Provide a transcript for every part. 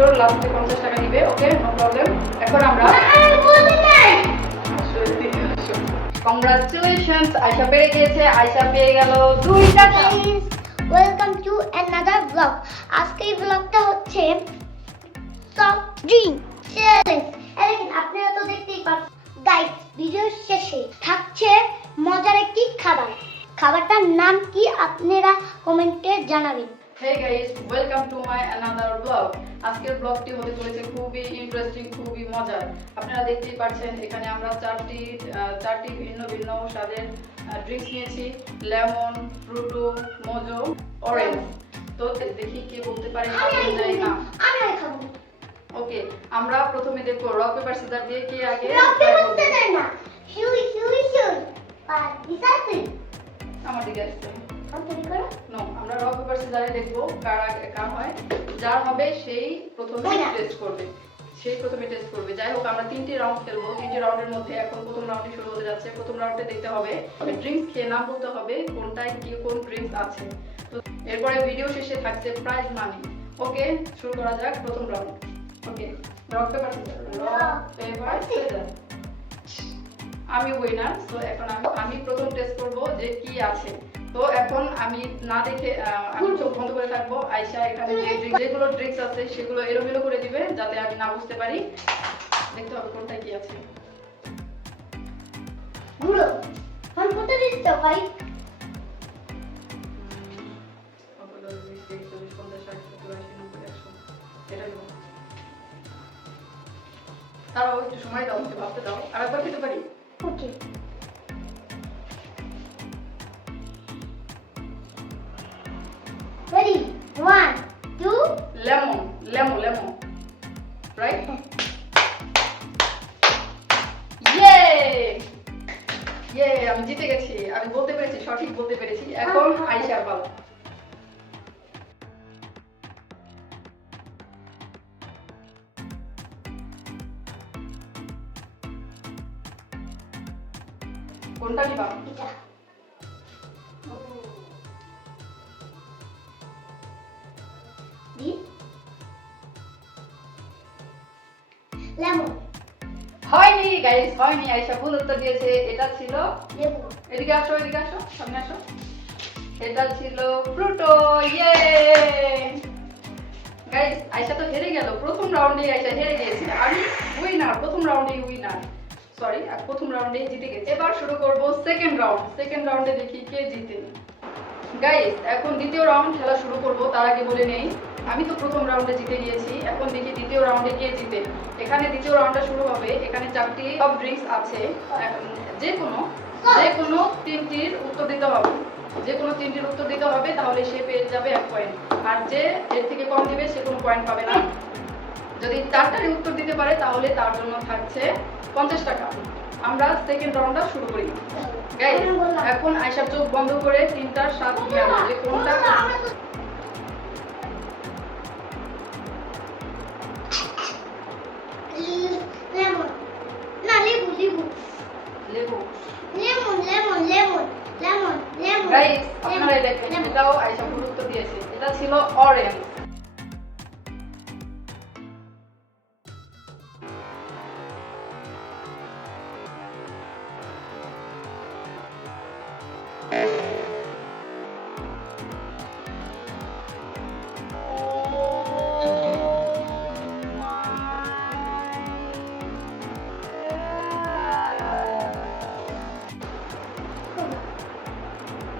ভিডিওর লাস্টে 50 টাকা দিবে। ওকে, নো প্রবলেম। এখন আমরা কংগ্রাচুলেশনস, আয়শা পেয়ে গিয়েছে। আয়শা পেয়ে গেল 2 টাকা। Welcome to another blog. আজকের ব্লগটা হচ্ছে সফট ড্রিঙ্ক চ্যালেঞ্জ। দেখেন আপনারা তো দেখতেই পাচ্ছেন গাইস, ভিডিওর শেষে থাকছে মজার একটি খাবার। খাবারটার নাম কি আপনারা কমেন্টে জানাবেন। Hey guys, welcome to my another vlog. আজকের ব্লগটি হতে চলেছে খুবই ইন্টারেস্টিং, খুবই মজার। আপনারা দেখতেই পাচ্ছেন এখানে আমরা চারটি ভিন্ন ভিন্ন স্বাদের ড্রিঙ্কস নিয়েছি। Lemon, Frooto, Mojo, orange. তো দেখি কে বলতে পারে জানি না। আমি খাবো। ওকে, আমরা প্রথমে দেখব রক পেপার সিজার দিয়ে কে আগে। রক পেপার সিজার না, শুই। আর দিশাতে আমার দিকে আসছে। আপনি করো। নো, আমরা রক পেপার সিজারে দেখব কার হয়। যার হবে সেই প্রথমে টেস্ট করবে। যাই হোক, আমরা 3টি রাউন্ড খেলবো। 3টি রাউন্ডের মধ্যে এখন প্রথম রাউন্ডটি শুরু হতে যাচ্ছে। প্রথম রাউন্ডে দেখতে হবে ড্রিঙ্কস খেয়ে নাম বলতে হবে কোনটায় কি কোন ড্রিঙ্কস আছে। তো এরপরে ভিডিও শেষে থাকছে প্রাইজ মানি। ওকে, শুরু করা যাক প্রথম রাউন্ড। ওকে, রক পেপার সিজার। আমি উইনার। তো এখন আমি প্রথম টেস্ট করব যে কি আছে। তো এখন আমি না দেখে আমি চোখ বন্ধ করে থাকবো। আয়শা এখানে যেগুলো ড্রিঙ্কস আছে সেগুলো এলোমেলো করে দিবে যাতে আমি না বুঝতে পারি। দেখতে হবে কোনটা কি আছে। গুলো ফোন করতে দিচ্ছ ভাই। তারাও একটু সময় দাও, আমাকে ভাবতে দাও। আর একবার খেতে পারি। ওকে, ready 1 2 লেমন রাইট। ইয়ে আমি জিতে গেছি। আমি বলতে পেরেছি, সঠিক বলতে পেরেছি। এখন আয়শার পালা। কোনটা নিবা? এটা দি লেমন। হয়নি গাইস, হয়নি। আয়শা ভুল উত্তর দিয়েছে। এটা ছিল লেবু। এদিকে আসো, সামনে আসো। এটা ছিল ফ্রুটো। ইয়ে গাইস, আয়শা তো হেরে গেল। প্রথম রাউন্ডে আয়শা হেরে গিয়েছে। আমি উইনার, প্রথম রাউন্ডেই উইনার। সরি, প্রথম রাউন্ডেই জিতে গেছে। এবার শুরু করব সেকেন্ড রাউন্ডে দেখি কে জিতে। গাইস, এখন দ্বিতীয় রাউন্ড খেলা শুরু করব। তার আগে বলে নেই, আমি তো প্রথম রাউন্ডে জিতে গিয়েছি। এখন দেখি দ্বিতীয় রাউন্ডে কে জিতে। এখানে দ্বিতীয় রাউন্ডটা শুরু হবে। এখানে 4টি সফট ড্রিঙ্কস আছে। যে কোনো 3টির উত্তর দিতে হবে। তাহলে সে পেয়ে যাবে 1 পয়েন্ট। আর যে এর থেকে কম দিবে সে কোনো পয়েন্ট পাবে না। যদি 4টারই উত্তর দিতে পারে তাহলে তার জন্য থাকছে 50 টাকা। আমরা সেকেন্ড রাউন্ডটা শুরু করি। গাইস, এখন আয়শার চোখ বন্ধ করে 3টার স্বাদ নিয়ে আনো যে কোনটা। লেমন না, লেবু। গাইস, আপনারা দেখেন এটাও আয়শা ভুল উত্তর দিয়েছে। এটা ছিল অরেঞ্জ।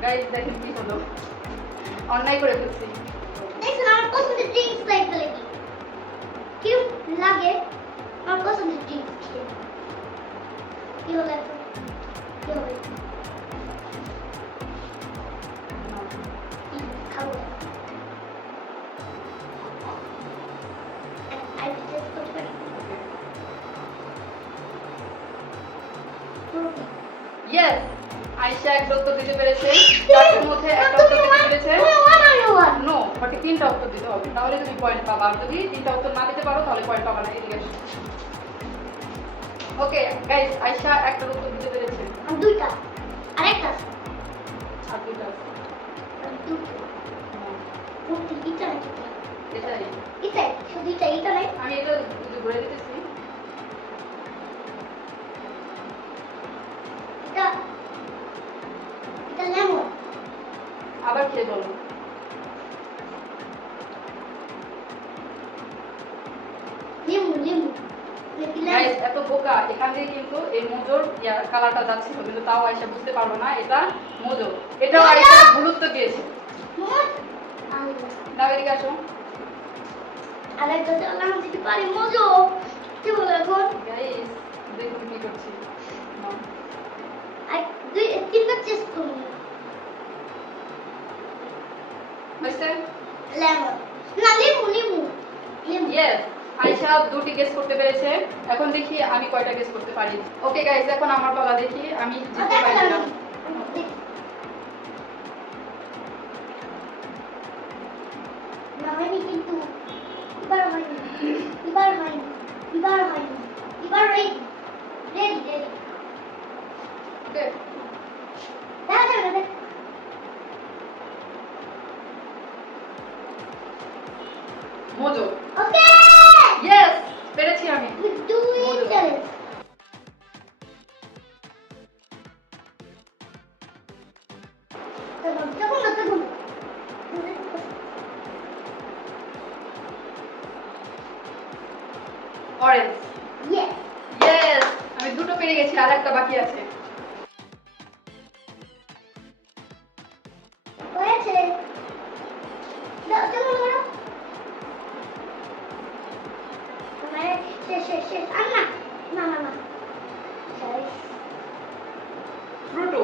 গাইস, দেখেন কি হলো। অন্যায় করে ফেলছি। দেখুন আমার পছন্দের ড্রিঙ্কস লাগবে কি লাগে। আমার পছন্দের ড্রিঙ্কস কি হবে এখন? কি হবে? খাবো। আই টেস্ট করতে পারি। ইয়েস, আয়শা একটা উত্তর দিতে পেরেছে। 4টার মধ্যে একটা উত্তর দিতে পেরেছে। নো, বাকি 3টা উত্তর দিতে হবে, তাহলে তুমি পয়েন্ট পাবা। আর যদি 3টা উত্তর না দিতে পারো তাহলে পয়েন্ট পাবা না। এদিকে এসো। ওকে গাইস, আয়শা একটা উত্তর দিতে পেরেছে। আর 2টা, আরেকটা আছে। আর 2টা আছে। আর 2টা। এটা এটাই। এটা দুইটা এটা নাই আমি এটা ঘুরে দিতেছি। এটা এটা লেমন আবার খেয়ে বলো। লেমন লেমন গাইস এত বোকা, এখান থেকে কিন্তু এই মোজোর কালারটা যাচ্ছিল কিন্তু তাও আয়শা বুঝতে পারলো না এটা মোজো। এটাও আয়শা গুরুত্ব দিয়েছে। না বেরিয়ে আসো। আরেকটা চালানো যেতে পারি মজো কি বলো এখন গাইস দেখুন কি করছি। আর দুই তিনটা চেষ্টা করুন হয়েছে? লেমন না lemon lemon lemon yes, Ayesha দুটি গেস করতে পেরেছে। এখন দেখি আমি কয়টা গেস করতে পারি। ওকে গাইস, এখন আমার পালা, দেখি আমি জিততে পারি কিনা। না হয়নি কিন্তু এবার হয়নি এবার হয়নি এবার হয়নি এবার রেডি রেডি রেডি ওকে দেখা যাবে মোজো। ওকে ইয়েস, পেরেছি আমি। ডু ইট চ্যালেঞ্জ তখন অরেঞ্জ। ইয়েস ইয়েস, আমি দুটো পেরে গেছি, আর একটা বাকি আছে। হয়েছে চলো বলো মানে শেষ শেষ শেষ আর না না না না শেষ ফ্রুটো।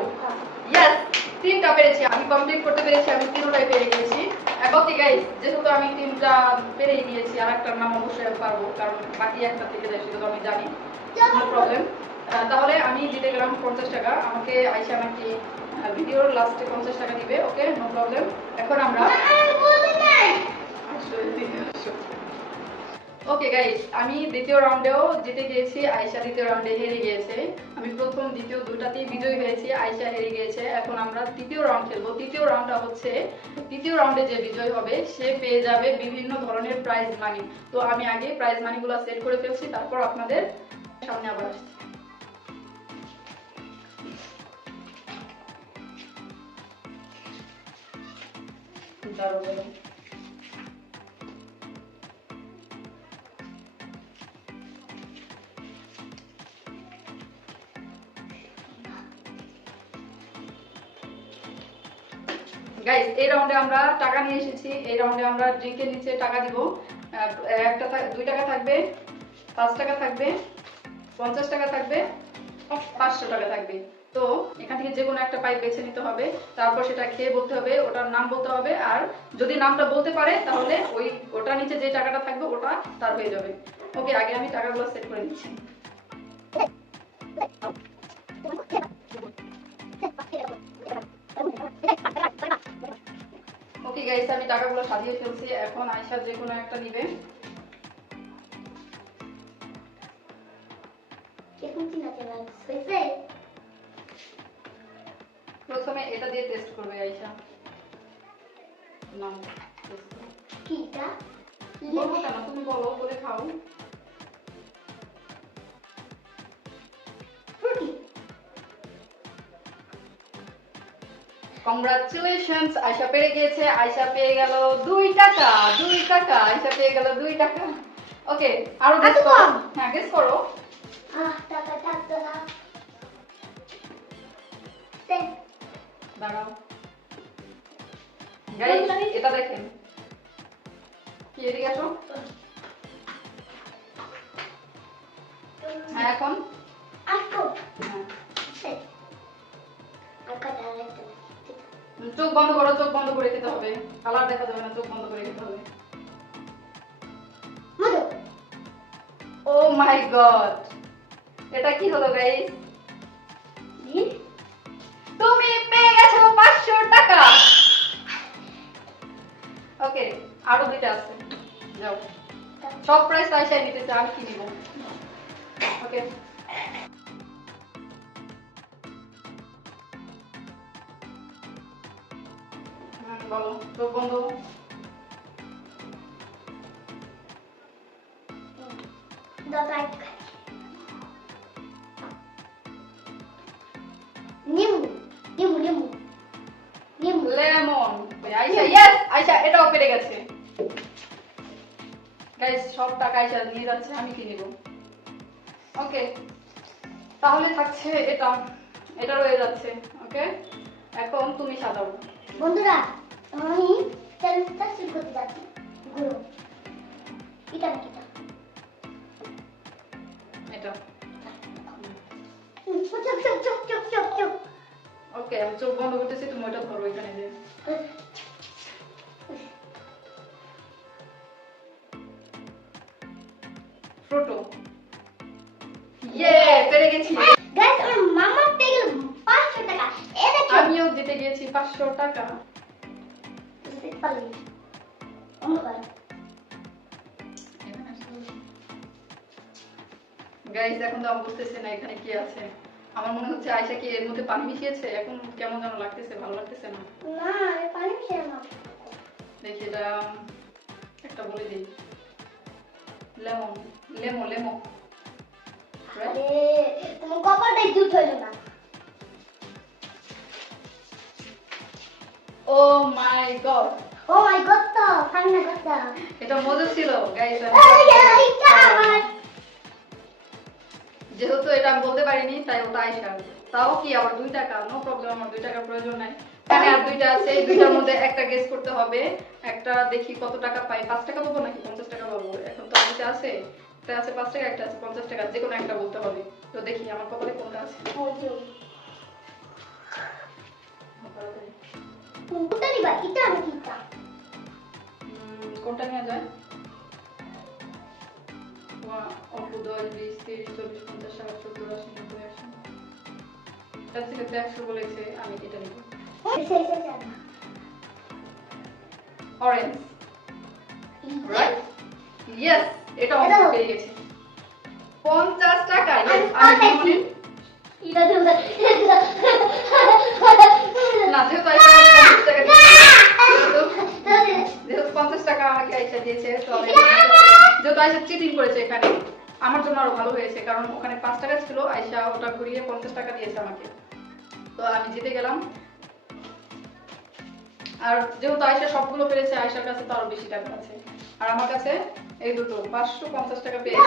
ইয়েস, তিনটা পেরেছি আমি, কমপ্লিট করতে পেরেছি আমি, তিনটাই পেরে গেছি। ওকে গাইস, যেহেতু আমি তিনটা পেরেই দিয়েছি, আর একটার নাম অবশ্যই আমি পারবো, কারণ বাকি একটা থেকে যায় সেটা তো আমি জানি। No problem. তাহলে আমি জিতে গেলাম 50 টাকা। আমাকে আয়শা নাকি ভিডিওর লাস্টে 50 টাকা দিবে। ওকে, নো প্রবলেম। এখন আমরা ওকে গাইস, আমি দ্বিতীয় রাউন্ডেও জিতে গিয়েছি, আয়শা দ্বিতীয় রাউন্ডে হেরে গিয়েছে। আমি প্রথম দ্বিতীয় দুটাতেই বিজয়ী হয়েছি, আয়শা হেরে গিয়েছে। এখন আমরা তৃতীয় রাউন্ড খেলবো। তৃতীয় রাউন্ডটা হচ্ছে, তৃতীয় রাউন্ডে যে বিজয় হবে সে পেয়ে যাবে বিভিন্ন ধরনের প্রাইজ মানি। তো আমি আগে প্রাইজ মানিগুলো সেট করে ফেলছি, তারপর আপনাদের সামনে আবার আসছি। দারুণ। গাইস, এই রাউন্ডে আমরা টাকা নিয়ে এসেছি। এই রাউন্ডে আমরা ড্রিঙ্কের নিচে টাকা দিব। একটা 2 টাকা থাকবে, 5 টাকা থাকবে, 50 টাকা থাকবে, 500 টাকা থাকবে। তো এখান থেকে যে কোনো একটা পাইপ বেছে নিতে হবে, তারপর সেটা খেয়ে বলতে হবে, ওটার নাম বলতে হবে। আর যদি নামটা বলতে পারে তাহলে ওটার নিচে যে টাকাটা থাকবে ওটা তার হয়ে যাবে। ওকে, আগে আমি টাকাগুলো সেট করে নিচ্ছি। ওকে গাইস, আমি টাকাগুলো সাজিয়ে ফেলছি। এখন আয়শা যে কোনো একটা নিবে। প্রথমে এটা দিয়ে টেস্ট করবে আয়শা। নাও টেস্ট করো। কিটা বলবো কেন, তুমি বলো, বলে খাও। ফ্রুটি কংগ্রাচুলেশনস, আয়শা পেয়ে গিয়েছে। আয়শা পেয়ে গেল 2 টাকা। 2 টাকা, আয়শা পেয়ে গেল 2 টাকা। ওকে, আরো গেস করো। হ্যাঁ, গেস করো। টাকা টাকা দাঁড়াও গাইস, এটা দেখেন। কি এদিকে আসো। হ্যাঁ, এখন চোখ বন্ধ করো, চোখ বন্ধ করে খেতে হবে। কালার দেখা যাবে না, চোখ বন্ধ করে খেতে হবে। ও মাই গড, এটা কি হলো গাইস? তুমি পেয়ে গেছো 500 টাকা। ওকে, আরো দুইটা আছে, যাও। সব প্রাইস আয়শা নিতেছে, আমি কি নিব? ওকে, বলো, চোখ বন্ধ। দাদা একটু খাই। নিম্বু নিম্বু নিম্বু নিম্বু লেমন। আয়শা ইয়েস, আয়শা এটাও পেরে গেছে। গাইস সব টাকা আয়শা নিয়ে যাচ্ছে, আমি কি নিব? ওকে, তাহলে থাকছে এটা, এটা রয়ে যাচ্ছে। ওকে, এখন তুমি সাজাও। বন্ধুরা আমি চ্যালেঞ্জটা শুরু করতে যাচ্ছি। ঘুরো এটা নাকি এটা এটা চুপ চুপ চুপ চুপ চুপ চুপ চুপ ওকে, আমি চোখ বন্ধ করতেছি, তুমি ওটা ধরো এখানে যে। ফ্রুটো। ইয়ে, পেরে গেছি। গাইস আমার মামা পেয়ে গেল 500 টাকা। এই দেখো আমিও জিতে গিয়েছি 500 টাকা। বুঝতে পারলি অন্ধকার গাইস এখন তো আমি বুঝতেছি না এখানে কি আছে। আমার মনে হচ্ছে আয়শা কি এর মধ্যে পানি মিশিয়েছে, এখন কেমন যেন লাগতেছে, ভালো লাগতেছে না। না এ পানি মিশে না। দেখি এটা একটা বলে দিই, লেমন, লেমো লেমো। আরে তোমার কপালটাই দুধ হইল না। ও মাই গড, ও মাই গড তো ফান্না কথা। এটা মজা ছিল গাইস। এইটা আমার যেহেতু এটা আমি বলতে পারিনি তাই ওটা আয়শা। তাও কি আবার 2 টাকা, নো প্রবলেম, আমার 2 টাকার প্রয়োজন নাই। এখানে আর দুইটা আছে, এই দুইটার মধ্যে একটা গেস করতে হবে। একটা দেখি কত টাকা পাই, 5 টাকা পাবো নাকি 50 টাকা পাবো। এখন তো দুইটা আছে, একটা আছে 5 টাকা, একটা আছে 50 টাকা, যে কোনো একটা বলতে হবে। তো দেখি আমার কপালে কোনটা আছে। কোনটা নিবা এটা নাকি এটা? কোনটা নেওয়া যায়? 10, 20, 30, 40, 50, 60, 70, 80, 90, 100। তার থেকে 100 বলেছে, আমি এটা নিব। Orange, right? ইয়েস, এটা আমি পেয়ে গেছি 50 টাকা। Yes, আমি মনে এটা তো না, যেহেতু আইসা 50 টাকা যেহেতু 50 টাকা আমাকে আইসা দিয়েছে, তো আমি যেহেতু আইসা চিটিং করেছে এখানে, আমার জন্য আরো ভালো হয়েছে, কারণ ওখানে 5 টাকা ছিল, আইসা ওটা ঘুরিয়ে 50 টাকা দিয়েছে আমাকে, তো আমি জিতে গেলাম। আর যেহেতু আয়শা সবগুলো পেরেছে, আয়শার কাছে তো আরো বেশি টাকা আছে, আর আমার কাছে এই দুটো 550 টাকা পেয়েছি।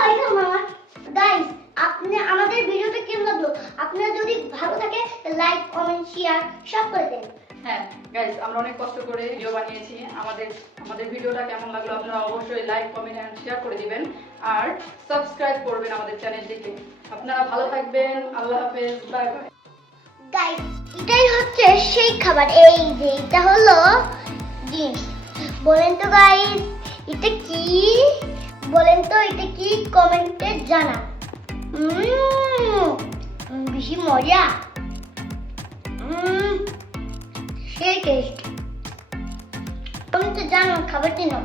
গাইস আপনি আমাদের ভিডিওটা কেমন লাগলো? আপনারা যদি ভালো থাকে লাইক কমেন্ট শেয়ার সব করে দেন। হ্যাঁ গাইস, আমরা অনেক কষ্ট করে ভিডিও বানিয়েছি। আমাদের ভিডিওটা কেমন লাগলো আপনারা অবশ্যই লাইক কমেন্ট এন্ড শেয়ার করে দিবেন, আর সাবস্ক্রাইব করবেন আমাদের চ্যানেলটিকে। আপনারা ভালো থাকবেন, আল্লাহ হাফেজ, বাই বাই। গাইস এটাই হচ্ছে সেই খাবার। এই যে এটা হলো জিনিস, বলেন তো গাইস এটা কি? বলেন তো এটা কি, কমেন্টে জানান। বেশি মজা, সেই টেস্ট। তুমি তো জানো খাবারটি নাম।